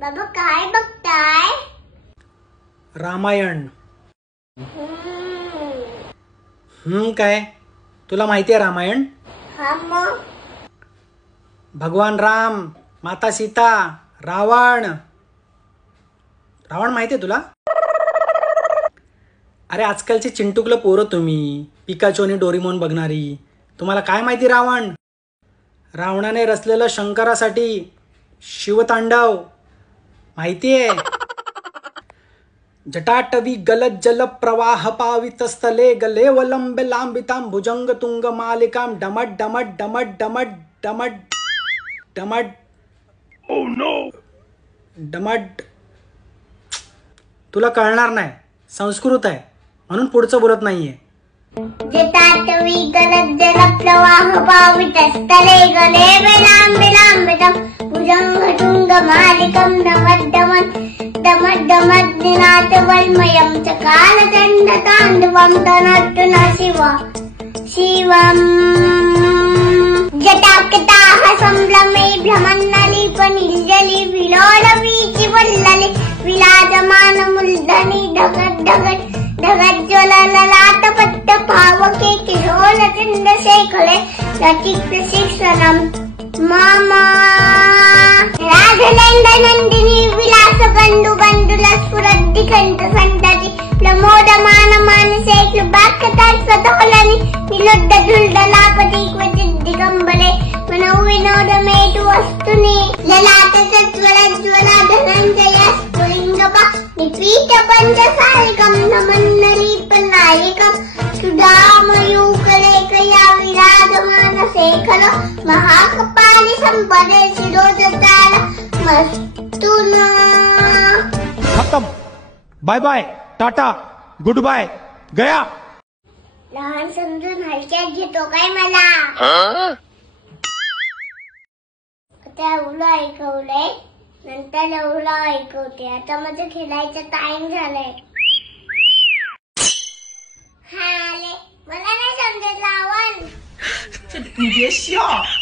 बाबा काय बघताय? रामायण. काय तुला माहिती आहे रामायण? हा मग. भगवान राम, माता सीता, रावण. रावण माहिती आहे तुला? अरे आजकालची चिंटुकलं पोरं तुम्ही, पिकाचो आणि डोरीमोन बघणारी. तुम्हाला काय माहिती रावण? रावणाने रचलेलं शंकरासाठी शिवतांडव माहितीये? जटाटवी गलत जल प्रवाह पावित स्थले गले वलंबे लांबिताम भुजंग तुंग मालिकाम डमट डमट डमट डमट डमट डमट. Oh no. डमट. तुला कळणार नाही, संस्कृत आहे म्हणून पुढचं बोलत नाहीये. जटाटवी गलत जल प्रवाह पावित स्थले गले वलंबे भुजंग तुंग मालिकम डमट डमट डमट डमट दिनात वल्मयं चकार चंड तांडवं तनोतु न शिव शिवम्. जटाकटाः संभ्रमे भ्रमन्नलिपनिर्जलि विलोलवीचि वल्लले विराजमान मूर्धनि ढगत् ढगत् ढगज्ज्वलललाटपट्ट पावके किशोर चन्द्रशेखरे रचिप्रशिक्षणम् मम. राघवेन्द्र नन्दिनी विलास बंधु बंधुल स्फुरद्दि कंठ संतति प्रमोदमान मानसे कृपाकटार सदोलनि विलुद्ध धुल्दलापति क्वचित् दिगंबरे मनौ विनोद मेतु वस्तुनि ललाट सज्ज्वलज्ज्वला धनञ्जय स्फुलिङ्गपा निपीत पञ्चसालिकं नमन्नलीपनायकं सुधामयूकलेकया विराजमान शेखर महाकपालि संपदे शिरोजतार मस्तून. खत्म. Bye bye, tata, goodbye, गया. लहान समजून हलक्यात घेतो काय मला? आता एवढं ऐकवलंय, नंतर एवढं ऐकवते. आता माझं खेळायचं टाइम झालंय. मला नाही समजत रावण. 你别笑。